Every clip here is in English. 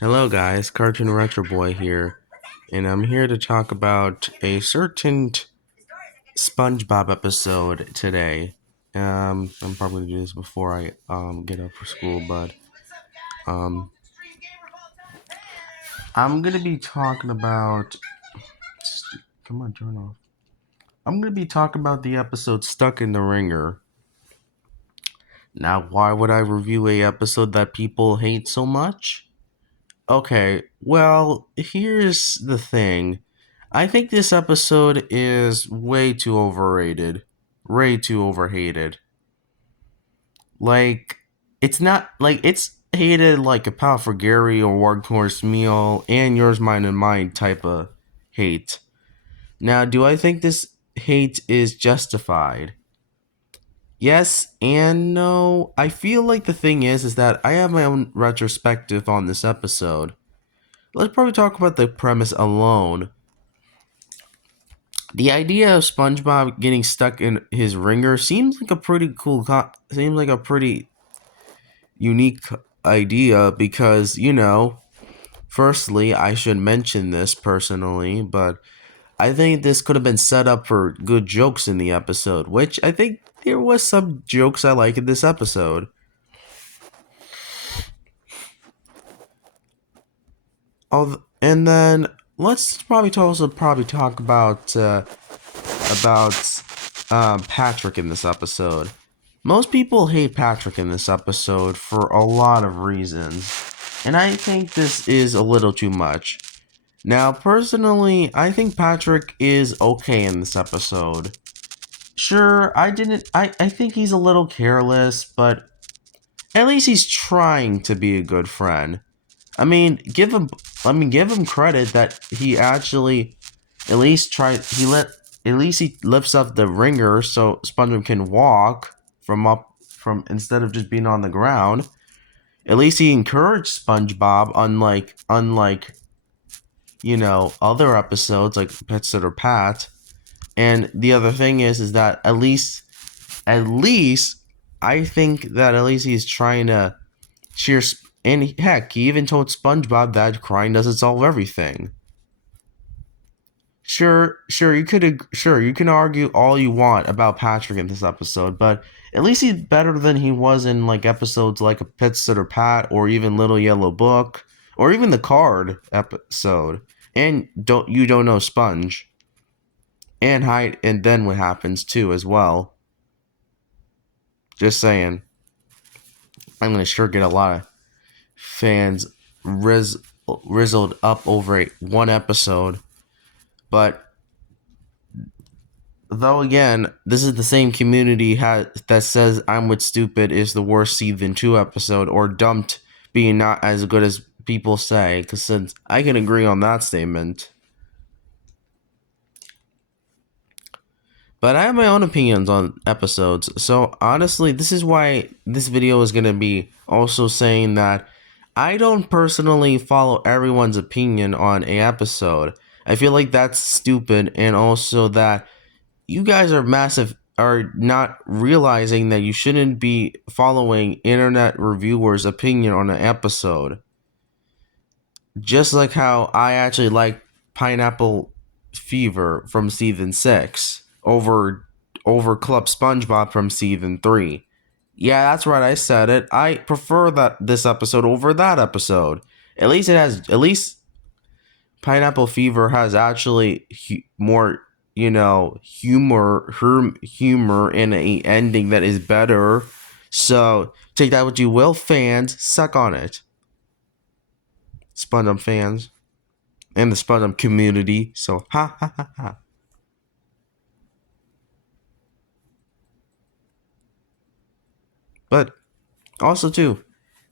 Hello guys, Cartoon Retro Boy here, and I'm here to talk about a certain SpongeBob episode today. I'm probably gonna do this before I get up for school, but um I'm gonna be talking about come on, turn off. I'm gonna be talking about the episode Stuck in the Ringer. Now, why would I review a episode that people hate so much? Okay, well, here's the thing. I think this episode is way too overrated. Way too overhated. Like, it's not, like, it's hated like a Pal for Gary or Workhorse Meal and Yours, Mine, and Mine type of hate. Now, do I think this hate is justified? Yes and no. I feel like the thing is that I have my own retrospective on this episode. Let's probably talk about the premise alone. The idea of SpongeBob getting stuck in his ringer seems like a pretty seems like a pretty unique idea because, firstly, I should mention this personally, but I think this could have been set up for good jokes in the episode, which I think there was some jokes I like in this episode. And then let's probably talk about Patrick in this episode. Most people hate Patrick in this episode for a lot of reasons, and I think this is a little too much. Now, personally, I think Patrick is okay in this episode. Sure, I think he's a little careless, but at least he's trying to be a good friend. I mean, give him credit that he actually at least at least he lifts up the ringer so SpongeBob can walk from instead of just being on the ground. At least he encouraged SpongeBob, unlike other episodes like Pet Sitter Pat. And the other thing is that at least I think that at least he's trying to cheer. And heck, he even told SpongeBob that crying doesn't solve everything. Sure, you can argue all you want about Patrick in this episode, but at least he's better than he was in like episodes like a Pet Sitter Pat or even Little Yellow Book or even the Card episode. And don't know Sponge and hide and then what happens too as well. Just saying, I'm gonna sure get a lot of fans rizzled up over one episode. But though again, this is the same community that says I'm with Stupid is the worst season 2 episode or Dumped being not as good as people say, because since I can agree on that statement. But I have my own opinions on episodes, so honestly, this is why this video is going to be also saying that I don't personally follow everyone's opinion on a episode. I feel like that's stupid, and also that you guys are not realizing that you shouldn't be following internet reviewers' opinion on an episode. Just like how I actually like Pineapple Fever from season 6 over Club SpongeBob from season 3. Yeah, that's right, I said it. I prefer this episode over that episode. At least Pineapple Fever has actually more, humor in a ending that is better. So, take that what you will, fans. Suck on it. SpongeBob fans and the SpongeBob community. So, ha ha ha ha. But also too,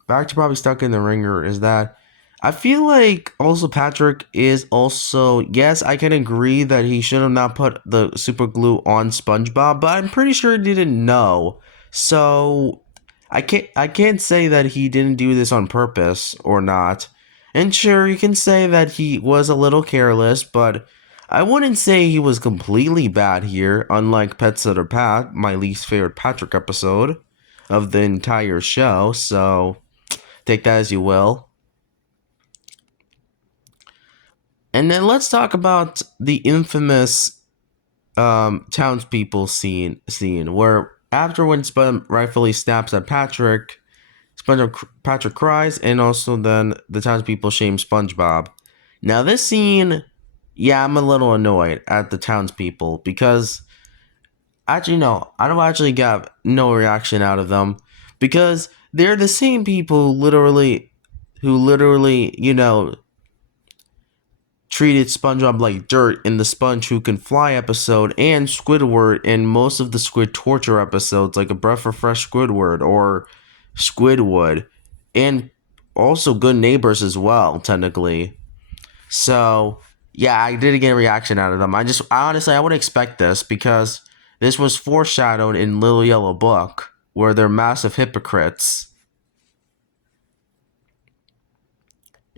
back to probably Stuck in the Ringer is that I feel like also Patrick is also, yes, I can agree that he should have not put the super glue on SpongeBob, but I'm pretty sure he didn't know. So I can't say that he didn't do this on purpose or not. And sure, you can say that he was a little careless, but I wouldn't say he was completely bad here, unlike Pet Sitter Pat, my least favorite Patrick episode of the entire show, so take that as you will. And then let's talk about the infamous townspeople scene where after when Spud rightfully snaps at Patrick, Patrick cries, and also then the townspeople shame SpongeBob. Now this scene, yeah, I'm a little annoyed at the townspeople because actually no, I don't actually get no reaction out of them because they're the same people who literally, treated SpongeBob like dirt in the Sponge Who Can Fly episode and Squidward in most of the Squid Torture episodes, like A Breath of Fresh Squidward or Squidwood, and also Good Neighbors as well, technically. So, yeah, I didn't get a reaction out of them. Honestly, I would expect this because this was foreshadowed in Little Yellow Book, where they're massive hypocrites.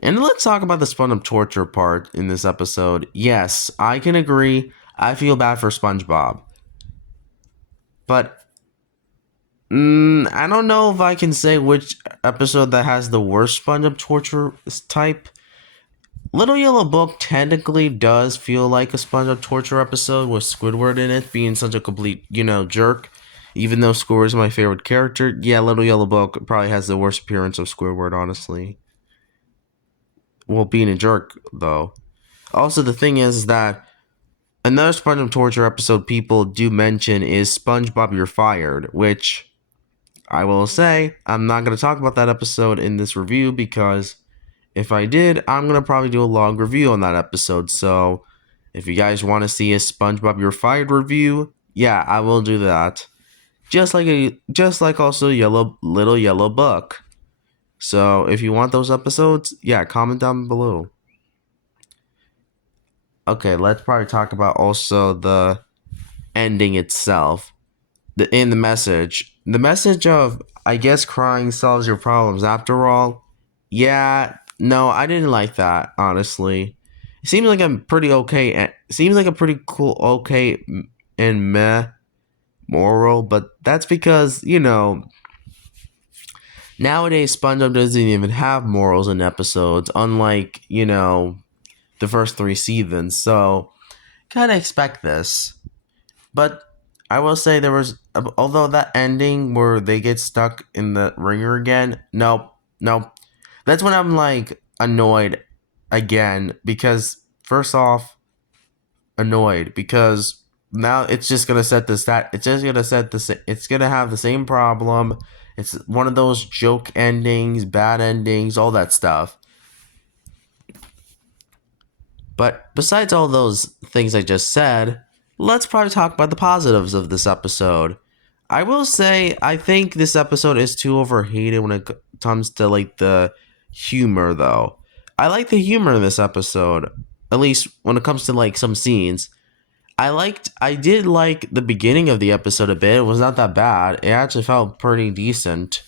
And let's talk about the SpongeBob torture part in this episode. Yes, I can agree. I feel bad for SpongeBob. But I don't know if I can say which episode that has the worst SpongeBob torture type. Little Yellow Book technically does feel like a SpongeBob torture episode with Squidward in it being such a complete, jerk. Even though Squidward is my favorite character, yeah, Little Yellow Book probably has the worst appearance of Squidward, honestly. Well, being a jerk, though. Also, the thing is that another SpongeBob torture episode people do mention is SpongeBob You're Fired, which I will say I'm not going to talk about that episode in this review because if I did, I'm going to probably do a long review on that episode. So if you guys want to see a SpongeBob You're Fired review, yeah, I will do that. Just like also Little Yellow Book. So if you want those episodes, yeah, comment down below. Okay, let's probably talk about also the ending itself. In the message. The message of, I guess crying solves your problems after all. Yeah, no, I didn't like that, honestly. It seems like I'm pretty okay. It seems like a pretty cool, okay, and meh moral, but that's because, nowadays SpongeBob doesn't even have morals in episodes, unlike, the first three seasons. So, kind of expect this. But I will say there was, although that ending where they get stuck in the ringer again, nope. That's when I'm like annoyed again because first off, annoyed because now it's just gonna set this that it's just gonna set this it's gonna have the same problem. It's one of those joke endings, bad endings, all that stuff. But besides all those things I just said, let's probably talk about the positives of this episode. I will say I think this episode is too overhated when it comes to like the humor though. I like the humor in this episode, at least when it comes to like some scenes. I did like the beginning of the episode a bit. It was not that bad. It actually felt pretty decent.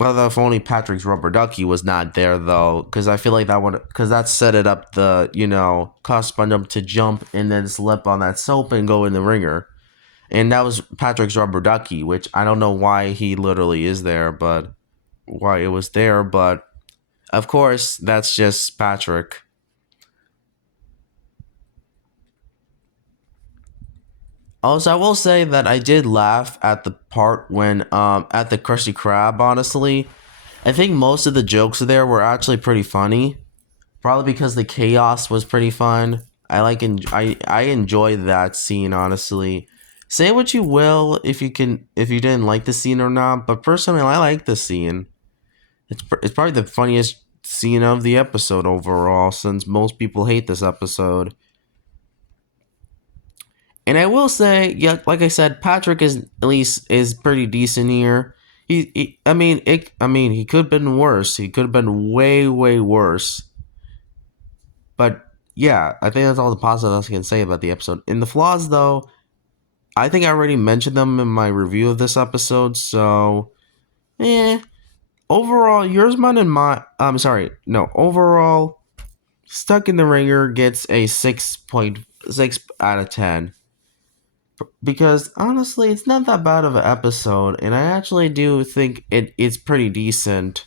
Well, if only Patrick's rubber ducky was not there, though, because I feel like because that set it up cause SpongeBob to jump and then slip on that soap and go in the ringer. And that was Patrick's rubber ducky, which I don't know why he literally is there, but why it was there, but of course, that's just Patrick. Also, I will say that I did laugh at the part when, at the Krusty Krab, honestly. I think most of the jokes there were actually pretty funny. Probably because the chaos was pretty fun. I enjoy that scene, honestly. Say what you will if you didn't like the scene or not, but personally I like the scene. It's probably the funniest scene of the episode overall since most people hate this episode. And I will say, yeah, like I said, Patrick is pretty decent here. He could have been worse. He could have been way worse. But yeah, I think that's all the positives I can say about the episode. In the flaws, though, I think I already mentioned them in my review of this episode. So, overall, yours, mine, and my. I'm sorry, no. Overall, Stuck in the Ringer gets a 6.6 out of 10. Because honestly, it's not that bad of an episode, and I actually do think it's pretty decent.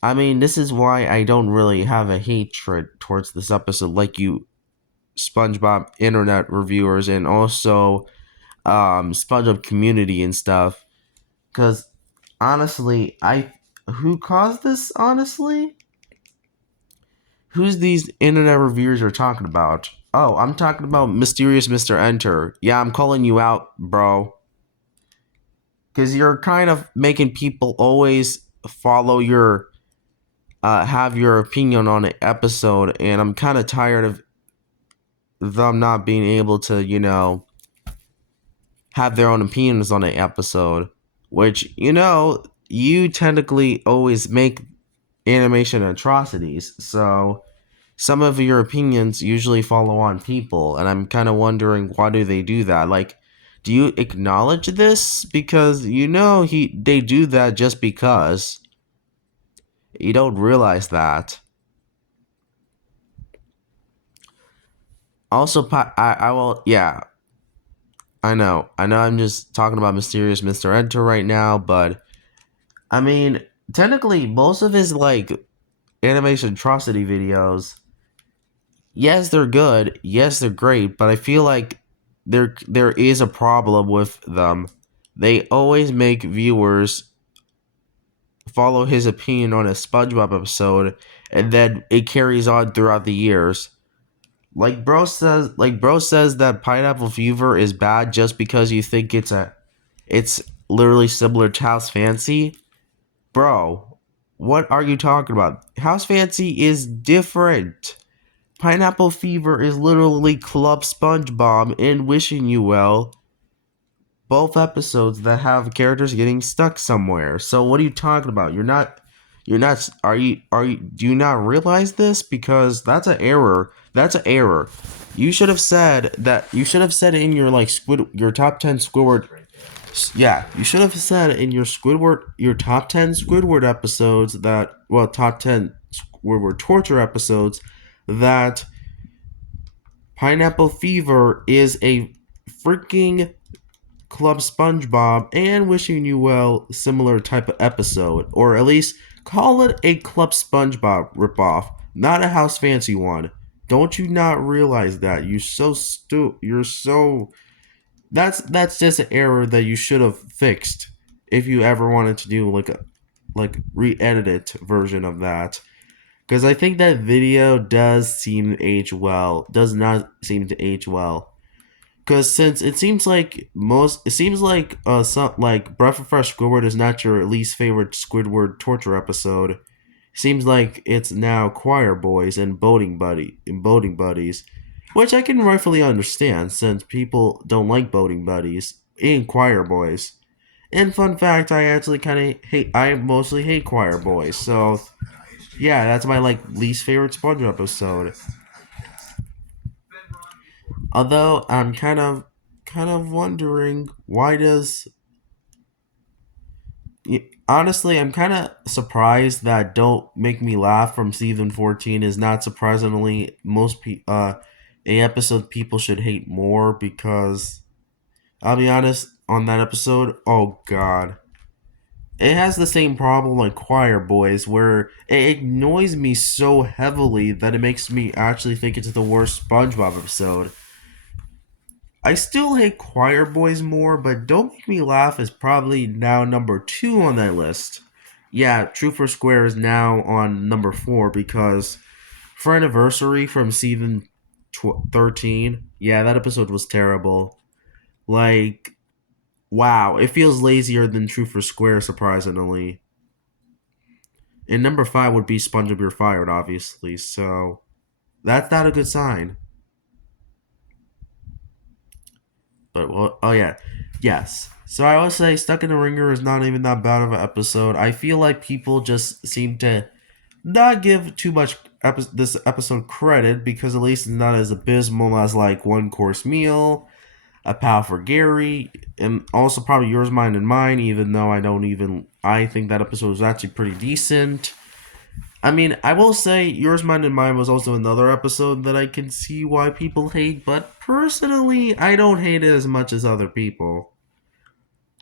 I mean, this is why I don't really have a hatred towards this episode, like you SpongeBob internet reviewers and also SpongeBob community and stuff. Because honestly, who caused this? Honestly, who's these internet reviewers are talking about? Oh, I'm talking about Mysterious Mr. Enter. Yeah, I'm calling you out, bro. Because you're kind of making people always follow your have your opinion on an episode, and I'm kind of tired of them not being able to, have their own opinions on an episode. Which, you technically always make animation atrocities, so some of your opinions usually follow on people, and I'm kind of wondering why do they do that? Like, do you acknowledge this? Because they do that just because. You don't realize that. Also, I will, yeah, I know I'm just talking about Mysterious Mr. Enter right now, but I mean, technically, most of his, like, animation atrocity videos, yes, they're good, yes, they're great, but I feel like there is a problem with them. They always make viewers follow his opinion on a SpongeBob episode, and then it carries on throughout the years. Bro says that Pineapple Fever is bad just because you think it's literally similar to House Fancy. Bro, what are you talking about? House Fancy is different. Pineapple Fever is literally Club SpongeBob and Wishing You Well, both episodes that have characters getting stuck somewhere. So what are you talking about? You're not are you do you not realize this? Because that's an error. That's an error. You should have said in your your top 10 Squidward. Yeah, you should have said in your top 10 Squidward episodes top 10 Squidward torture episodes that Pineapple Fever is a freaking Club SpongeBob and Wishing You Well similar type of episode, or at least call it a Club SpongeBob ripoff, not a House Fancy one. Don't you not realize that? You're so that's just an error that you should have fixed if you ever wanted to do re-edited version of that. Because I think that video does not seem to age well. Because since it seems like some like Breath of Fresh Squidward is not your least favorite Squidward torture episode. Seems like it's now Choir Boys and Boating Buddies, which I can rightfully understand since people don't like Boating Buddies and Choir Boys. And fun fact, I mostly hate Choir Boys, so yeah, that's my least favorite SpongeBob episode. Although I'm kind of wondering why does honestly I'm kind of surprised that Don't Make Me Laugh from season 14 is not surprisingly a episode people should hate more, because I'll be honest, on that episode, oh god, it has the same problem like Choir Boys, where it annoys me so heavily that it makes me actually think it's the worst SpongeBob episode. I still hate Choir Boys more, but Don't Make Me Laugh is probably now number 2 on that list. Yeah, Truth or Square is now on number 4 because for Anniversary from season 13, yeah, that episode was terrible. Like, wow, it feels lazier than Truth or Square, surprisingly. And number 5 would be SpongeBob You're Fired, obviously, so that's not a good sign. But well, oh yeah, yes. So I would say Stuck in the Ringer is not even that bad of an episode. I feel like people just seem to not give too much this episode credit, because at least it's not as abysmal as like One Course Meal, A Pal for Gary, and also probably Yours, Mine, and Mine. Even though I think that episode was actually pretty decent. I mean, I will say Yours, Mine, and Mine was also another episode that I can see why people hate, but personally, I don't hate it as much as other people.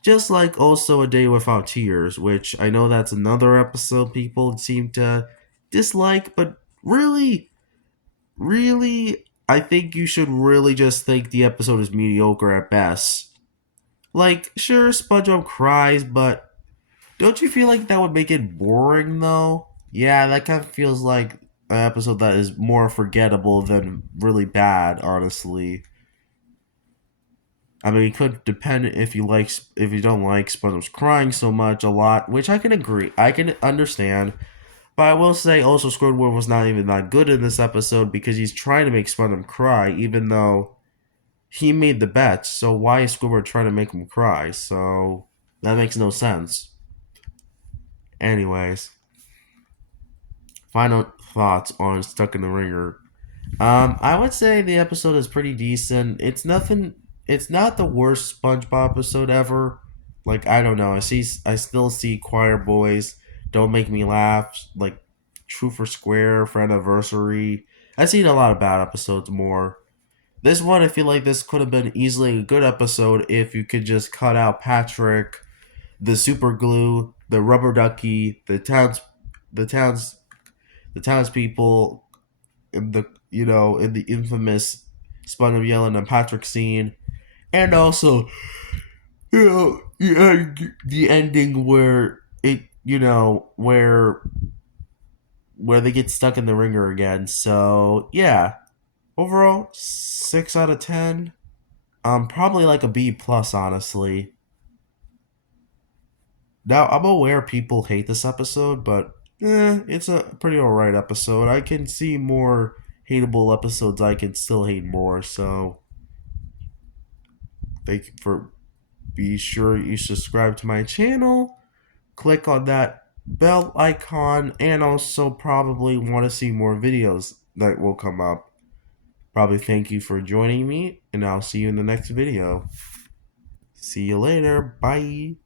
Just like also A Day Without Tears, which I know that's another episode people seem to dislike, but really, I think you should really just think the episode is mediocre at best. Like, sure, SpongeBob cries, but don't you feel like that would make it boring though? Yeah, that kind of feels like an episode that is more forgettable than really bad, honestly. I mean, it could depend if you don't like SpongeBob's crying so much a lot, which I can agree, I can understand. But I will say also Squidward was not even that good in this episode because he's trying to make SpongeBob cry, even though he made the bet. So why is Squidward trying to make him cry? So that makes no sense. Anyways, final thoughts on Stuck in the Ringer. I would say the episode is pretty decent. It's nothing. It's not the worst SpongeBob episode ever. Like I don't know. I still see Choir Boys. Don't Make Me Laugh. Like Truth or Square, Friend Anniversary. I've seen a lot of bad episodes more. This one, I feel like this could have been easily a good episode if you could just cut out Patrick, the super glue, the rubber ducky, the towns, the townspeople, in the in the infamous SpongeBob yelling at Patrick scene, and also the ending where it where they get stuck in the ringer again. So yeah, overall 6 out of 10. Probably like a B plus, honestly. Now I'm aware people hate this episode, but it's a pretty alright episode. I can see more hateable episodes. I can still hate more. So thank you for. Be sure you subscribe to my channel. Click on that bell icon, and also probably want to see more videos that will come up. Probably thank you for joining me, and I'll see you in the next video. See you later. Bye.